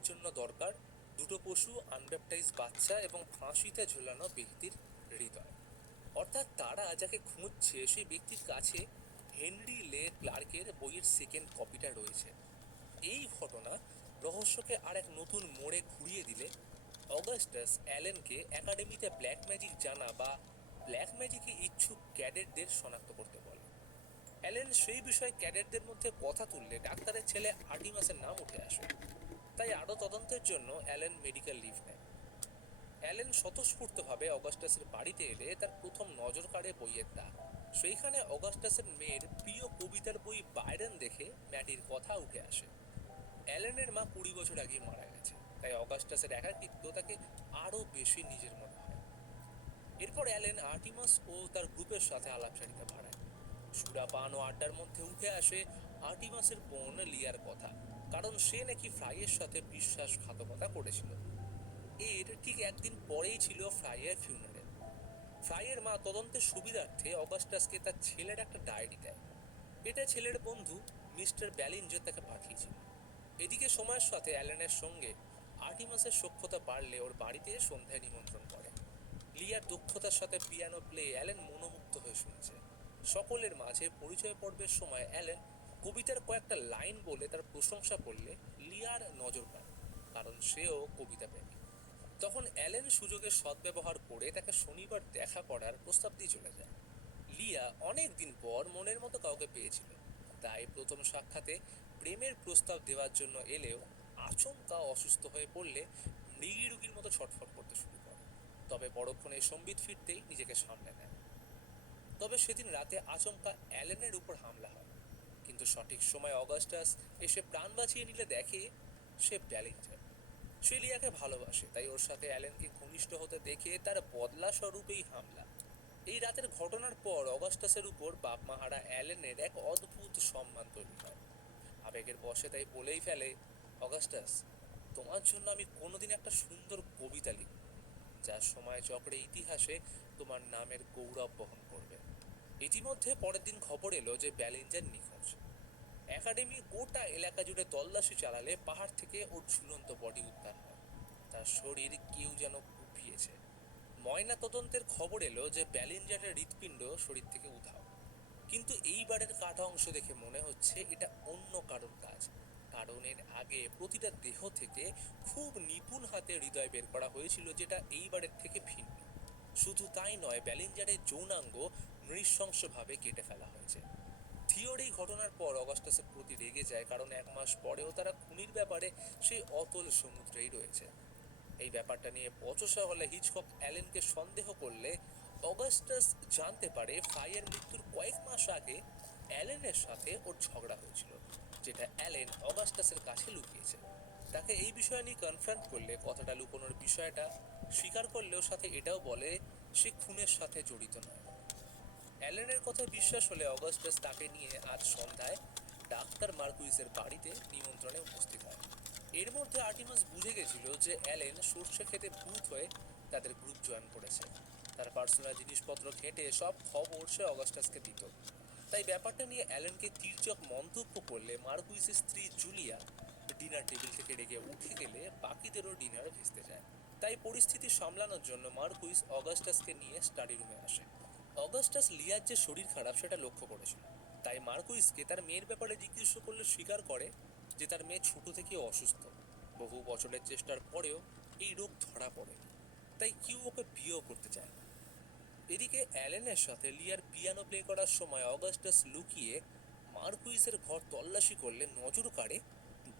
বিয়ের জন্য দরকার দুটো পশু, আনব্যাপটাইজ বাচ্চা এবং ফাঁসিতে ঝোলানো ব্যক্তির হৃদয়। অর্থাৎ তারা যাকে খুঁজছে সেই ব্যক্তির কাছে হেনরি লে ক্লার্কের বইয়ের সেকেন্ড কপিটা রয়েছে। এই ঘটনা রহস্যকে আর এক নতুন মোড়ে ঘুরিয়ে দিলে অগাস্টাস অ্যালেনকে একাডেমিতে ব্ল্যাক ম্যাজিক জানা বা ব্ল্যাক ম্যাজিকে ইচ্ছুক ক্যাডেটদের শনাক্ত করতে বলে। অ্যালেন সেই বিষয়ে ক্যাডেটদের মধ্যে কথা তুললে ডাক্তারের ছেলে আর্টিমাসের নাম উঠে আসে। তাই আরও তদন্তের জন্য অ্যালেন মেডিকেল লিভ নেয়। অ্যালেন স্বতঃস্ফূর্তভাবে অগাস্টাসের বাড়িতে এলে তার প্রথম নজর কাড়ে বইয়ের দাগ। সেইখানে অগাস্টাসের মেয়ের প্রিয় কবিতার বই বাইরন দেখে ম্যাটির কথা উঠে আসে। অ্যালেনের মা 20 বছর আগে মারা গেছে, তাই অগাস্টাসের একাকিত্ব তাকে আরও বেশি নিজের মনে হয়। এরপর অ্যালেন আর্টিমাস ও তার গ্রুপের সাথে আলাপচারিতা বাড়ায়। সুরাপান ও আড্ডার মধ্যে উঠে আসে আর্টিমাসের বোন লিয়ার কথা, কারণ সে নাকি ফ্রাইয়ের সাথে বিশ্বাসঘাতকতা করেছিল। এর ঠিক একদিন পরেই ছিল ফ্রাইয়ের ফিউনারেল। ফ্রাইয়ের মা তদন্তের সুবিধার্থে অগাস্টাসকে তার ছেলের একটা ডায়েরি দেয়। এটা ছেলের বন্ধু মিস্টার ব্যালিঞ্জার তাকে পাঠিয়েছিল। এদিকে সময়ের সাথে অ্যালেনের সঙ্গে আর্টিমাসের সখ্যতা বাড়লে ওর বাড়িতে সন্ধ্যায় নিমন্ত্রণ করে। লিয়ার দক্ষতার সাথে পিয়ানো প্লে অ্যালেন মনোমুগ্ধ হয়ে শুনছে। সকলের মাঝে পরিচয় পর্বের সময় অ্যালেন কবিতার কয়েকটা লাইন বলে তার প্রশংসা করলে লিয়ার নজর পায়, কারণ সেও কবিতা প্রেমী। তখন অ্যালেন সুযোগের সদ্ব্যবহার করে তাকে শনিবার দেখা করার প্রস্তাব দিয়ে চলে যায়। লিয়া অনেক দিন পর মনের মতো কাউকে পেয়েছিল, তাই প্রথম সাক্ষাতে প্রেমের প্রস্তাব দেওয়ার জন্য এলেও আচমকা অসুস্থ হয়ে পড়লে মৃগী রোগীর মতো ছটফট করতে শুরু করে। তবে পরক্ষণে সম্বিত ফিরতেই নিজেকে সামলে নেয়। তবে সেদিন রাতে আচমকা অ্যালেনের উপর হামলা হয়, কিন্তু সঠিক সময় অগাস্টাস এসে প্রাণ বাঁচিয়ে নিলে দেখে সে ব্যালিঞ্জার। সে লিয়াকে ভালোবাসে, তাই ওর সাথে অ্যালেনকে ঘনিষ্ঠ হতে দেখে তার বদলা স্বরূপেই হামলা। এই রাতের ঘটনার পর অগাস্টাসের উপর বাপ মাহারা অ্যালেনের এক অদ্ভুত সম্মান তৈরি হয়। আবেগের বশে তাই বলেই ফেলে, অগাস্টাস, তোমার জন্য আমি কোনোদিন একটা সুন্দর কবিতা লিখব, যা সময় চক্রে ইতিহাসে তোমার নামের গৌরব বহন করবে। ইতিমধ্যে পরের দিন খবর এলো যে ব্যালিঞ্জার নিখোঁজ। একাডেমি গোটা এলাকা জুড়ে তল্লাশি চালালে পাহাড় থেকে ওর ঝুলন্ত বডি উদ্ধার হয়। তার শরীর কেউ যেন কুপিয়েছে। ময়না তদন্তের খবর এলো যে ব্যালিঞ্জারের হৃৎপিণ্ড শরীর থেকে উধাও। কিন্তু এইবারের কাটা অংশ দেখে মনে হচ্ছে এটা অন্য কারোর কাজ, কারণ এর আগে প্রতিটা দেহ থেকে খুব নিপুণ হাতে হৃদয় বের করা হয়েছিল, যেটা এইবারের থেকে ভিন্ন। শুধু তাই নয়, ব্যালিঞ্জারের যৌনাঙ্গ নৃশংসভাবে কেটে ফেলা হয়েছে। থিওর এই ঘটনার পর অগাস্টাসের প্রতি রেগে যায়, কারণ 1 মাস পরেও তারা খুনির ব্যাপারে সেই অতল সমুদ্রেই রয়েছে। এই ব্যাপারটা নিয়ে বচসা হলে হিচকক অ্যালেনকে সন্দেহ করলে অগাস্টাস জানতে পারে ফ্রাইয়ের মৃত্যুর কয়েক মাস আগে অ্যালেনের সাথে ওর ঝগড়া হয়েছিল, যেটা অ্যালেন অগাস্টাসের কাছে লুকিয়েছে। তাকে এই বিষয় নিয়ে কনফ্রন্ট করলে কথাটা লুকোনোর বিষয়টা স্বীকার করলেও সাথে এটাও বলে সে খুনের সাথে জড়িত নয়। অ্যালেনের কথা বিশ্বাস হলে অগাস্টাস তাকে নিয়ে আজ সন্ধ্যায় ডাক্তার মার্কুইসের বাড়িতে নিমন্ত্রণে উপস্থিত হয়। এর মধ্যে আর্টিমাস বুঝে গেছিল যে অ্যালেন সর্ষে খেতে ভূত হয়ে তাদের গ্রুপ জয়েন করেছে। তার পার্সোনাল জিনিসপত্র ঘেঁটে সব খবর সে অগাস্টাসকে দিত। তাই ব্যাপারটা নিয়ে অ্যালেনকে তির্যক মন্তব্য করলে মার্কুইসের স্ত্রী জুলিয়া ডিনার টেবিল থেকে রেগে উঠে গেলে বাকিদেরও ডিনার ভেস্তে যায়। তাই পরিস্থিতি সামলানোর জন্য মার্কুইস অগাস্টাসকে নিয়ে স্টাডি রুমে আসে। অগাস্টাস লিয়ার যে শরীর খারাপ সেটা লক্ষ্য করেছিল, তাই মার্কুইসকে তার মেয়ের ব্যাপারে জিজ্ঞেস করলে স্বীকার করে যে তার মেয়ে ছোট থেকে অসুস্থ। বহু বছরের চেষ্টার পরেও এই রোগ ধরা পড়েনি, তাই কেউ ওকে বিয়েও করতে চায় না। এদিকে অ্যালেনের সাথে লিয়ার পিয়ানো প্লে করার সময় অগাস্টাস লুকিয়ে মার্কুইসের ঘর তল্লাশি করলে নজর কাড়ে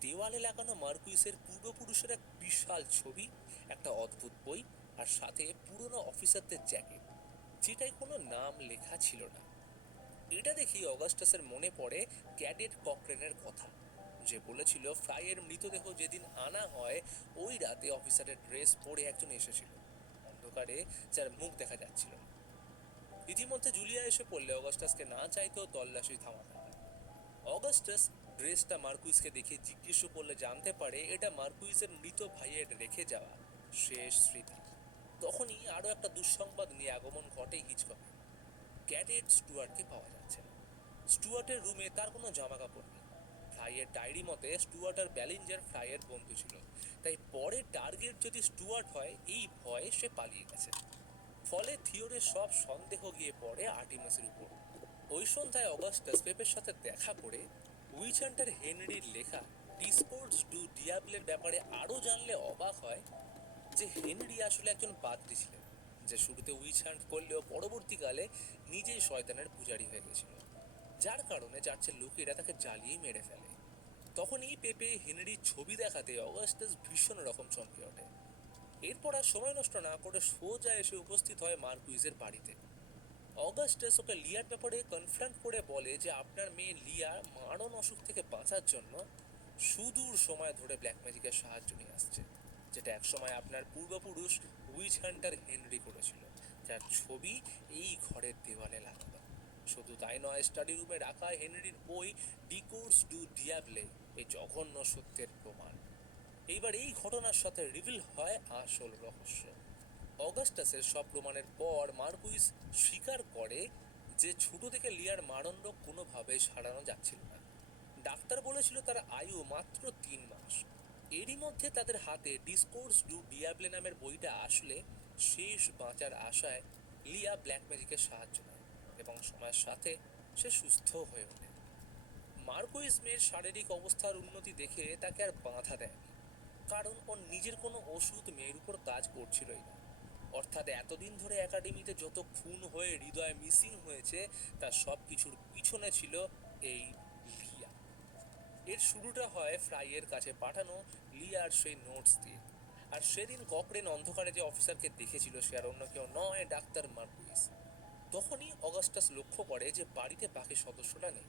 দেওয়ালে লাগানো মার্কুইসের পূর্বপুরুষের এক বিশাল ছবি, একটা অদ্ভুত বই, আর সাথে পুরনো অফিসারদের জ্যাকেট, যেটাই কোনো নাম লেখা ছিল না। এটা দেখি অগাস্টাসের মনে পড়ে ক্যাডেট ককরেনের কথা, যে বলেছিল ফ্রাইয়ের মৃতদেহ যেদিন আনা হয় ওই রাতে অফিসারের ড্রেস পরে একজন এসেছিল, অন্ধকারে যার মুখ দেখা যাচ্ছিল না। ইতিমধ্যে জুলিয়া এসে পড়লে অগাস্টাসকে না চাইতেও তল্লাশি থামাতে হয়। অগাস্টাস ড্রেসটা মার্কুইসকে দেখে জিজ্ঞেস করলে জানতে পারে এটা মার্কুইসের মৃত ভাইয়ের রেখে যাওয়া শেষ স্মৃতি। তখনই আরো একটা দুঃসংবাদ নিয়ে আগমন ঘটে হিচককে। ক্যাডেট স্টুয়ার্টকে পাওয়া যাচ্ছে না। স্টুয়ার্টের রুমে তার কোনো জামা কাপড় নেই। ফ্রাইয়ের ফ্রাইয়ের ডায়েরি মতে স্টুয়ার্ট আর ব্যালিঞ্জার ফ্রাইয়ের বন্ধু ছিল, তাই পরে টার্গেট যদি স্টুয়ার্ট হয় এই ভয়ে সে পালিয়ে গেছে। ফলে থিওরের সব সন্দেহ গিয়ে পড়ে আর্টিমাসের উপর। ওই সন্ধ্যায় অগাস্টাস পেপের সাথে দেখা করে উইচ হান্টার হেনরির লেখা ডিসকোর্স ডু ডিয়াবলের ব্যাপারে আরও জানলে অবাক হয় যে হেনরি আসলে একজন পাদ্রী ছিলেন, যে শুরুতে উইচ হান্ট করলেও পরবর্তীকালে নিজেই শয়তানের পূজারী হয়ে গেছিল, যার কারণে চার্চের লোকেরা তাকে জ্বালিয়ে মেরে ফেলে। তখনই পেপে হেনরির ছবি দেখাতে অগাস্টাস ভীষণ রকম চমকে ওঠে। এরপর আর সময় নষ্ট না করে সোজা এসে উপস্থিত হয় মার্কুইজের বাড়িতে। অগাস্টাস ওকে লিয়ার ব্যাপারে কনফ্রান্ট করে বলে যে আপনার মেয়ে লিয়া মারণ অসুখ থেকে বাঁচার জন্য সুদূর সময় ধরে ব্ল্যাক ম্যাজিকের সাহায্য নিয়ে আসছে, যেটা একসময় আপনার পূর্বপুরুষ উইচ হান্টার হেনরি করেছিল, যার ছবি এই ঘরের দেওয়ালে লাগানো। শুধু তাই নয়, স্টাডি রুমে রাখা হেনরির বই ডিকোর্স ডু ডিয়াবলে এই জঘন্য সত্যের প্রমাণ। এইবার এই ঘটনার সাথে রিভিল হয় আসল রহস্য। অগাস্টাসের সব প্রমাণের পর মার্কুইস স্বীকার করে যে ছোট থেকে লিয়ার মারণ রোগ কোনোভাবেই সারানো যাচ্ছিল না। ডাক্তার বলেছিল তার আয়ু মাত্র 3 মাস। এরই মধ্যে তাদের হাতে ডিসকোর্স ডু ডিয়াবলে নামের বইটা আসলে শেষ বাঁচার আশায় লিয়া ব্ল্যাক ম্যাজিকের সাহায্য নেয় এবং সময়ের সাথে সে সুস্থ হয়ে ওঠে। মার্কুইস মেয়ের শারীরিক অবস্থার উন্নতি দেখে তাকে আর বাধা দেয়নি, কারণ ওর নিজের কোনো ওষুধ মেয়ের উপর কাজ করছিলই না। অর্থাৎ এতদিন ধরে একাডেমিতে যত খুন হয়ে হৃদয় মিসিং হয়েছে তার সব কিছুর পিছনে ছিল এই লিয়া। এর শুরুটা হয় ফ্রাইয়ের কাছে পাঠানো লিয়ার সেই নোটস দিয়ে। আর সেদিন ককরেন অন্ধকারে যে অফিসারকে দেখেছিল সে আর অন্য কেউ নয়, ডাক্তার মার্কুইস। তখনই অগাস্টাস লক্ষ্য করে যে বাড়িতে বাকি সদস্যরা নেই।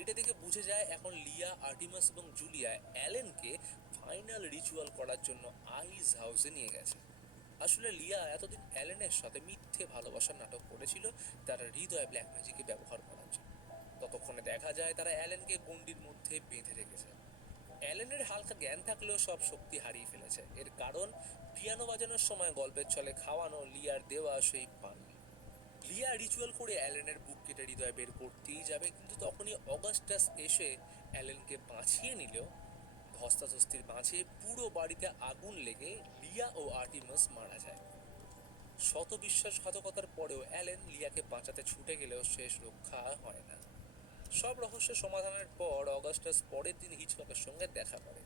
এটা দেখে বুঝে যায় এখন লিয়া, আর্টিমাস এবং জুলিয়া অ্যালেনকে ফাইনাল রিচুয়াল করার জন্য আইস হাউসে নিয়ে গেছে। আসলে লিয়া এতদিন অ্যালেনের সাথে মিথ্যে ভালোবাসার নাটক করেছিল তার হৃদয় ব্ল্যাক ম্যাজিকে ব্যবহার করার জন্য। ততক্ষণে দেখা যায় তারা অ্যালেনকে গণ্ডির মধ্যে বেঁধে রেখেছে। অ্যালেনের হালকা জ্ঞান থাকলেও সব শক্তি হারিয়ে ফেলেছে। এর কারণ পিয়ানো বাজানোর সময় গল্পের ছলে খাওয়ানো লিয়ার দেওয়া সেই পান। লিয়া রিচুয়াল করে অ্যালেনের বুক কেটে হৃদয় বের করতেই যাবে, কিন্তু তখনই অগাস্টাস এসে অ্যালেনকে বাঁচিয়ে নিলেও ধস্তাধস্তির মাঝে পুরো বাড়িতে আগুন লেগে লিয়া ও আর্টিমাস মারা যায়। শত বিশ্বাসঘাতকতার পরেও অ্যালেন লিয়াকে বাঁচাতে ছুটে গেলেও শেষ রক্ষা হয় না। সব রহস্য সমাধানের পর অগাস্টাস পরের দিন হিচককের সঙ্গে দেখা করে।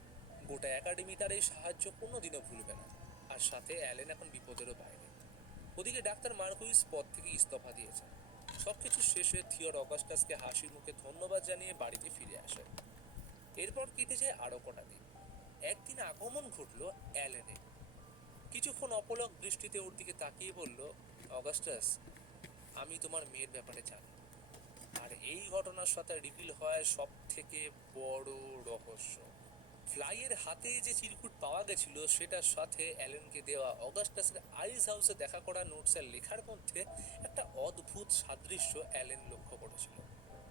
গোটা একাডেমি তার এই সাহায্য কোনোদিনও ভুলবে না, আর সাথে অ্যালেন এখন বিপদেরও বাইরে। ওদিকে ডাক্তার মার্কুইস পদ থেকে ইস্তফা দিয়েছেন। সবকিছু শেষে থিওর অগাস্টাসকে হাসির মুখে ধন্যবাদ জানিয়ে বাড়িতে ফিরে আসে। এরপর কেটে যায় আরো কটা দিন। একদিন আগমন ঘটলো অ্যালেনের। কিছুক্ষণ অপলক দৃষ্টিতে ওর দিকে তাকিয়ে বলল, অগাস্টাস, আমি তোমার মেয়ের ব্যাপারে জানি। আর এই ঘটনার সাথে রিভিল হয় সব থেকে বড় রহস্য। ফ্লাইয়ের হাতে যে চিরকুট পাওয়া গেছিল সেটার সাথে অ্যালেনকে দেওয়া অগাস্টাসের আইস হাউসে দেখা করা নোটসের লেখার মধ্যে একটা অদ্ভুত সাদৃশ্য অ্যালেন লক্ষ্য করেছিল।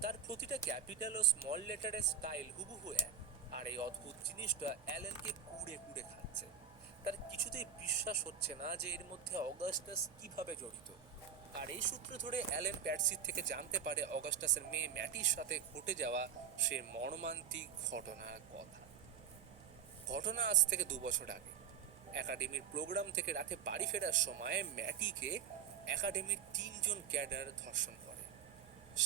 তার প্রতিটা ক্যাপিটাল ও স্মল লেটারের স্টাইল হুবহু এক। আর এই অদ্ভুত জিনিসটা অ্যালেনকে কুড়ে কুড়ে খাচ্ছে। তার কিছুতেই বিশ্বাস হচ্ছে না যে এর মধ্যে অগাস্টাস কিভাবে জড়িত। আর এই সূত্র ধরে অ্যালেন প্যাটসির থেকে জানতে পারে অগাস্টাসের মেয়ে ম্যাটির সাথে ঘটে যাওয়া সে মর্মান্তিক ঘটনার কথা। ঘটনা আজ থেকে 2 বছর আগে একাডেমির প্রোগ্রাম থেকে রাতে বাড়ি ফেরার সময় ম্যাটিকে একাডেমির 3জন ক্যাডার ধর্ষণ করে।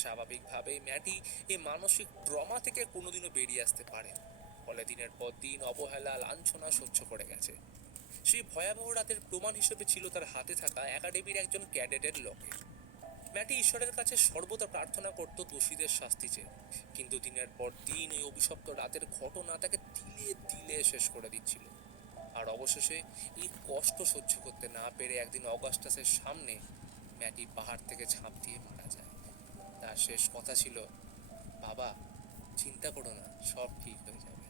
স্বাভাবিকভাবেই ম্যাটি এই মানসিক ট্রমা থেকে কোনোদিনও বেরিয়ে আসতে পারে, ফলে দিনের পর দিন অবহেলা, লাঞ্ছনা সহ্য করে গেছে। সেই ভয়াবহ রাতের প্রমাণ হিসেবে ছিল তার হাতে থাকা একাডেমির একজন ক্যাডেটের লকেট। ম্যাটি ঈশ্বরের কাছে সর্বদা প্রার্থনা করত দোষীদের শাস্তি চেয়ে, কিন্তু দিনের পর দিন ওই অভিশপ্ত রাতের ঘটনা তাকে তিলে তিলে শেষ করে দিচ্ছিল। আর অবশেষে এই কষ্ট সহ্য করতে না পেরে একদিন অগাস্টাসের সামনে ম্যাটি পাহাড় থেকে ঝাঁপ দিয়ে মারা যায়। তার শেষ কথা ছিল, বাবা, চিন্তা করো না, সব ঠিক হয়ে যাবে।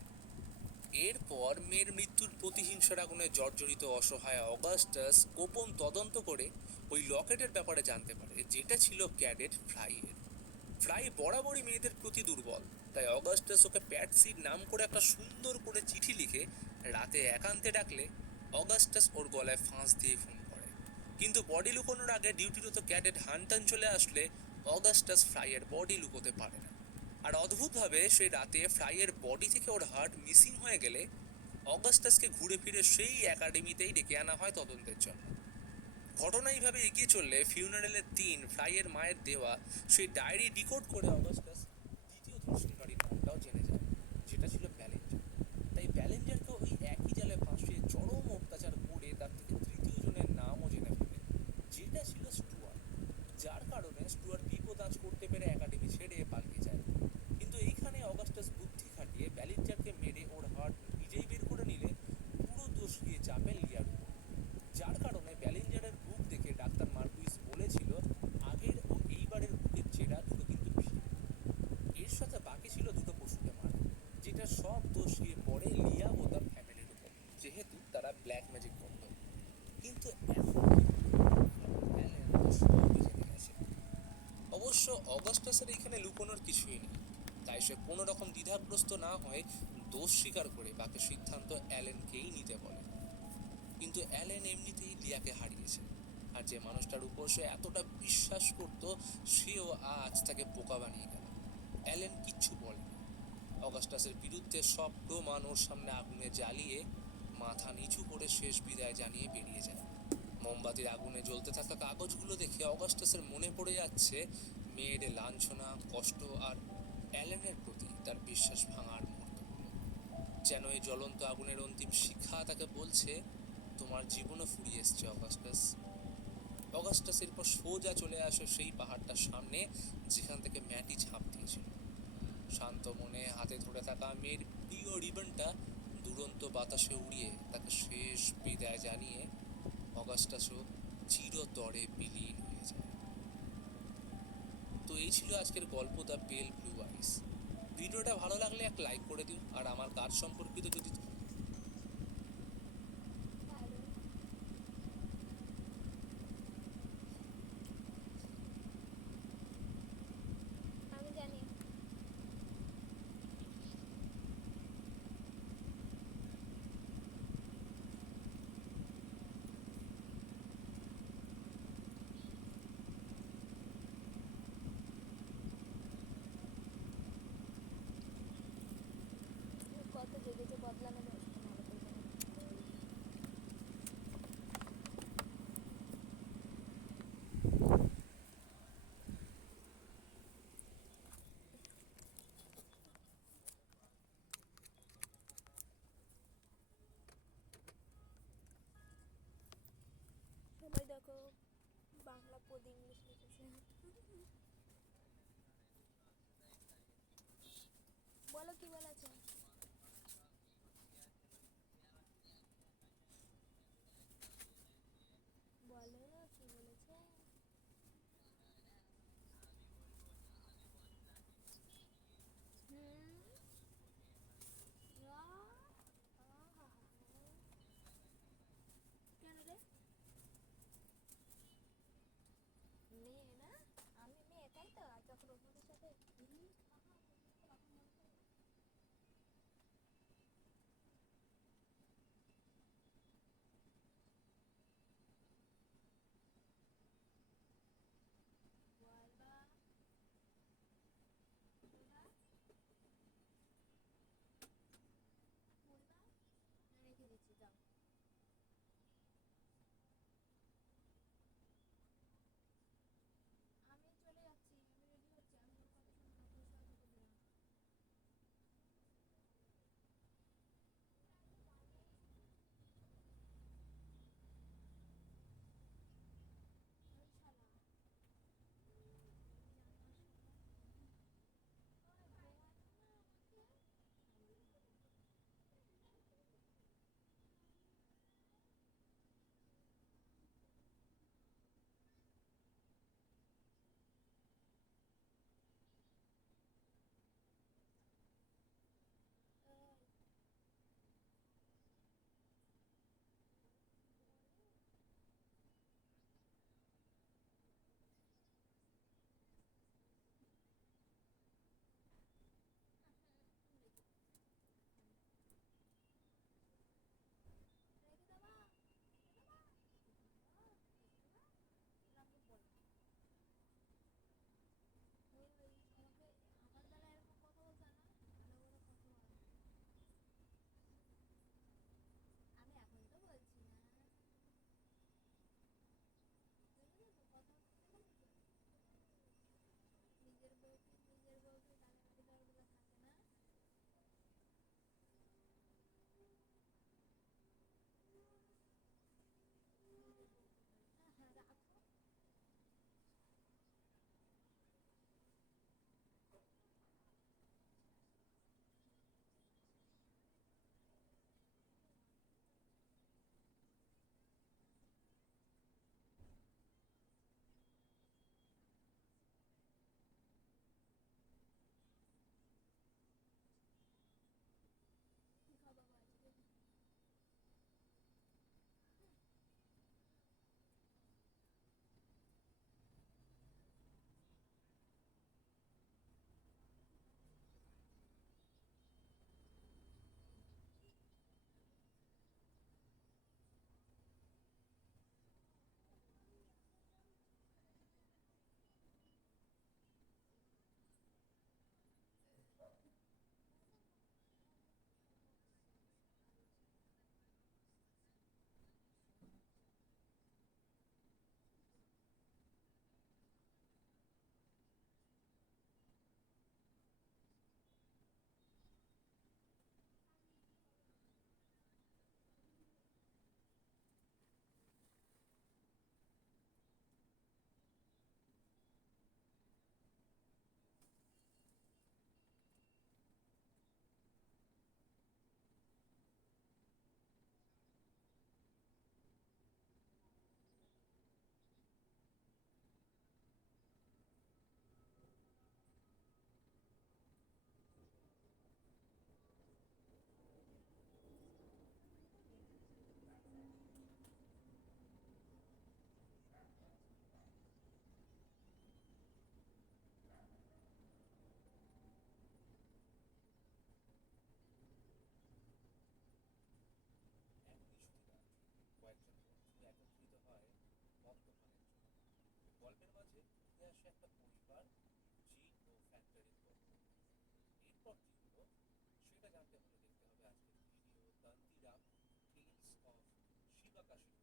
এরপর মেয়ের মৃত্যুর প্রতিহিংসার আগুনে জর্জরিত অসহায় অগাস্টাস গোপন তদন্ত করে ওই লকেটের ব্যাপারে জানতে পারে, যেটা ছিল ক্যাডেট ফ্রাইয়ের। ফ্রাই বরাবরই মেয়েদের প্রতি দুর্বল, তাই অগাস্টাস ওকে প্যাটসির নাম করে একটা সুন্দর করে চিঠি লিখে রাতে একান্তে ডাকলে অগাস্টাস ওর গলায় ফাঁস দিয়ে খুন করে। কিন্তু বডি লুকোনোর আগে ডিউটিরত ক্যাডেট হান্টান চলে আসলে অগাস্টাস ফ্রাইয়ের বডি লুকোতে পারে না। আর অদ্ভুতভাবে সেই রাতে ফ্রাইয়ের বডি থেকে ওর হার্ট মিসিং হয়ে গেলে অগাস্টাসকে ঘুরে ফিরে সেই একাডেমিতেই ডেকে আনা হয় তদন্তের জন্য। ঘটনা এইভাবে এগিয়ে চললে ফিউনারেলের দিন ফ্রাইয়ের মায়ের দেওয়া সেই ডায়েরি ডিকোড করে অগাস্টাস দ্বিতীয় ধর্ষণকারীর নামটাও জেনে যায়, যেটা ছিল ব্যালেঞ্জার। তাই ব্যালেঞ্জারকে ওই একই জালে ফাঁসিয়ে চরম অত্যাচার করে তার থেকে তৃতীয় জনের নামও জেনে ফেলে, যেটা ছিল স্টুয়ার্ট। যার কারণে স্টুয়ার্ট বিপদ আঁচ করতে পেরে একাডেমি ছেড়ে পালিয়ে যায়। কিন্তু এইখানে অগাস্টাস বুদ্ধি খাটিয়ে ব্যালেঞ্জারকে মেরে ওর হার্ট নিজেই বের করে নিলে পুরো দোষ গিয়ে চাপেন লিয়ার উপর। যার কারণে ব্যালেঞ্জারের বুক দেখে ডাক্তার মার্কুইস বলেছিল আগের ও এইবারের বুকের জেরা দুটো কিন্তু ভিন্ন। এর সাথে বাকি ছিল দুটো পশুকে মারা, যেটা সব দোষ গিয়ে পড়ে লিয়া ও তার ফ্যামিলির উপর, যেহেতু তারা ব্ল্যাক ম্যাজিক করত। কিন্তু এখন অ্যালেন তো সবই জেনে গেছে। অবশ্য অগাস্টাসের এখানে লুকোনোর কিছুই নেই, তাই সে কোনো রকম দ্বিধাগ্রস্ত না হয়ে দোষ স্বীকার করে বাকি সিদ্ধান্ত অ্যালেনকেই নিতে বলে। কিন্তু অ্যালেন এমনিতেই লিয়াকে হারিয়েছে, আর যে মানুষটার উপর সে এতটা বিশ্বাস করত সেও আজ তাকে বোকা বানিয়ে গেল। অ্যালেন কিচ্ছু বলেনি। অগাস্টাসের বিরুদ্ধে সব প্রমাণ ওর সামনে আগুনে জ্বালিয়ে মাথা নিচু করে শেষ বিদায় জানিয়ে বেরিয়ে যায়। মোমবাতির আগুনে জ্বলতে থাকা কাগজগুলো দেখে অগাস্টাসের মনে পড়ে যাচ্ছে মেয়ের লাঞ্ছনা, কষ্ট আর অ্যালেনের প্রতি তার বিশ্বাস ভাঙার মুহূর্তগুলো। যেন এই জ্বলন্ত আগুনের অন্তিম শিখা তাকে বলছে, তোমার জীবনও ফুরিয়ে এসছে অগাস্টাস। অগাস্টাস এরপর সোজা চলে আসে সেই পাহাড়টার সামনে যেখান থেকে ম্যাটি ঝাঁপ দিয়েছিল। শান্ত মনে হাতে ধরে থাকা মেয়ের প্রিয় রিবনটা দুরন্ত বাতাসে উড়িয়ে তাকে শেষ বিদায় জানিয়ে অগাস্টাসও চিরতরে বিলীন হয়ে যায়। তো এই ছিল আজকের গল্প দ্য পেল ব্লু আইস। ভিডিওটা ভালো লাগলে একটা লাইক করে দিও, আর আমার কাজ সম্পর্কিত যদি আমি জানি। কত জেগেছে বদলানো যায় সেটা ভালো করে জানি। সবাই দেখো বাংলা পদ ইংলিশ লিখেছে। বলো কি বলেছে? বলো কি বলেছে? হুম। কেন রে? মেয়ে না? আমি মেয়ে তাই তো, আর যখন অন্যদের সাথে একটা পরিবার, জিন ও ফ্যাক্টরির গল্প। এরপর কি হলো সেটা জানতে হলে দেখতে হবে আজকের ভিডিও তন্তিরাম টেলস অফ শিবাকাশী।